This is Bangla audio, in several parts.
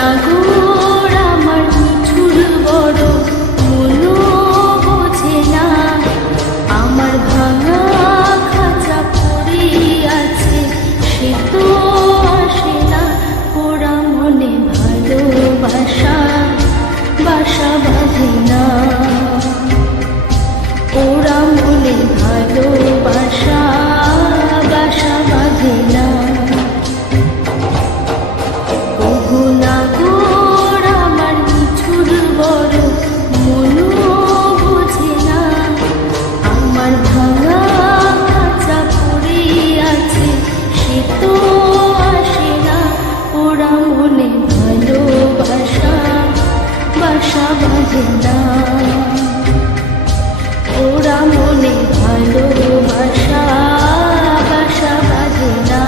নাগর আমার মিঠুর বড় মনো বোঝে না, আমার ভাঙা খাঁচা পড়ে আছে সে তো আসে না, ওরা মনে ভালোবাসা বাসা বাঁধে না, ওরা মনে ভালোবাসা বাসা বাঁধে না। ওগো নাগর আমার মিঠুর বড় মনো বোঝে না, আমার ভাঙা খাঁচা পড়ে আছে সে তো আসে না, ওরা মনে ভালোবাসা বাসা বাঁধে না, ওরা মনে ভালোবাসা বাসা বাঁধে না।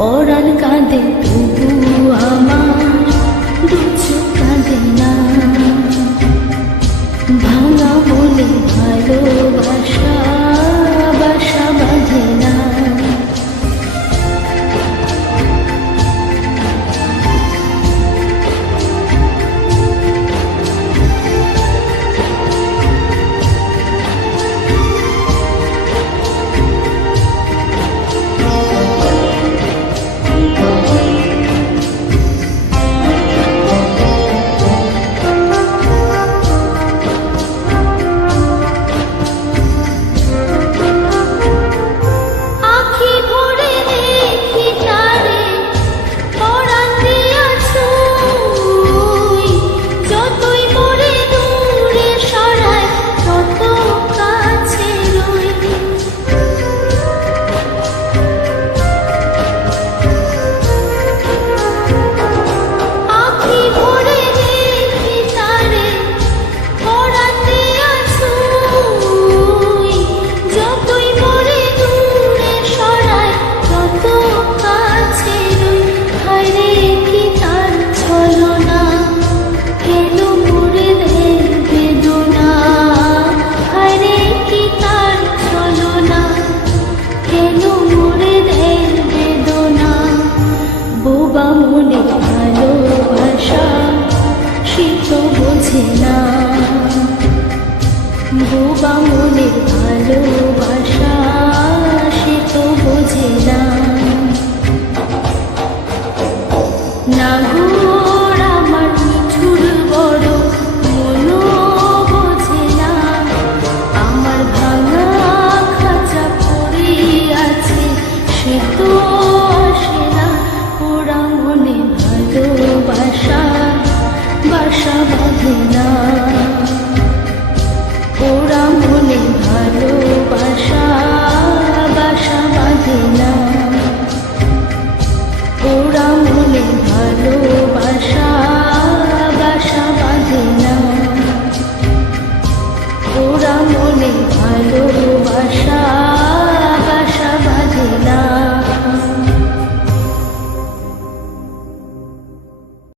পরাণ কাঁদে তবু আমার দু চোখ কাঁদে না, ভাঙা মনে ভালোবাসা বাসা বাঁধে না। মনে ভালোবাসা সে তো বোঝে না, বোবা মনের ভালোবাসা সে তো বোঝে না। নাগর আমার মিঠুর বড় মনো বোঝে না, আমার ভাঙা খাঁচা পড়ে আছে সে তো আসে না, ওরা মনে ভালোবাসা বাসা বাঁধে না, ওরা মনে ভালোবাসা বাসা বাঁধে না, ওরা মনে ভালোবাসা